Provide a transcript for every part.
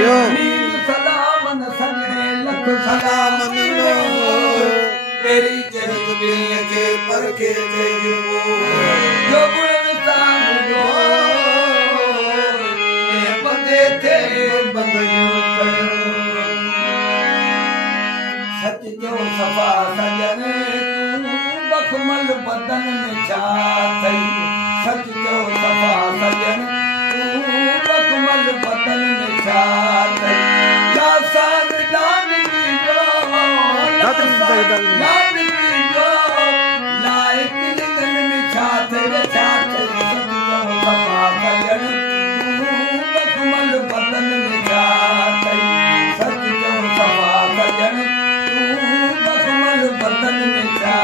नील सलामन सजणे लख सलाम मीनो तेरी जज्बे के परखे जइबो जो गुण सांग जो ये बंदे थे बंदियों कयो सच जो सफा सजन तू बखमल बदन में छा थई सच जो सफा सजन तू बखमल बदन में छा थई या साग लान की जो लान की जो लाइक लिंगन में छा थई सच जो सफा सजन तू बखमल बदन में छा थई सच जो सफा सजन बदन में छा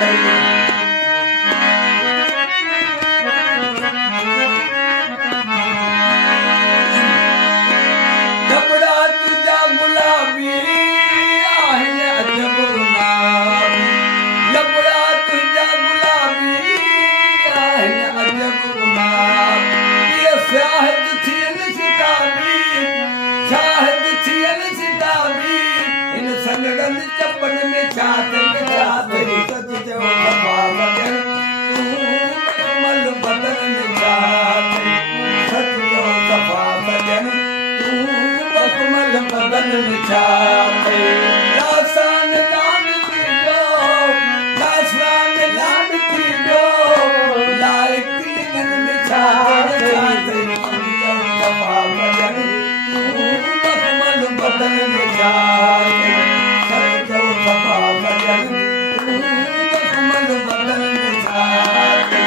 थई कपड़ा तुझा गुलाबी आहिनि अजब गुलाबी कपड़ा तुझा गुलाबी आहिनि अजब गुलाबी ये शाहिद थियन सिताबी शाहिद थियन सिताबी इन संगड़न चपन में छा थई सच जो सफा सजन तू बखमल बदन में छा थई सच जो सफा सजन तू बखमल बदन में छा थई लासान लान थी जो लासान लान थी जो लाइक लिंगन में छा थई सच जो सफा सजन तू बखमल बदन में छा थई सच जो सफा सजन तू बखमल बदन में छा थई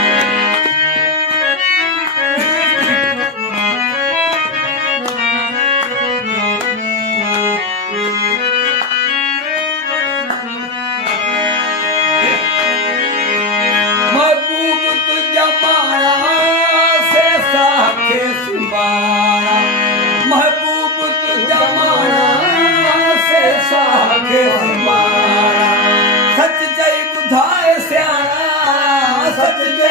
महबूब तुझा माया से साखे सुबारा महबूब तुझा माया से साखे सुबारा सच जई बुधाए स्याणा सच जई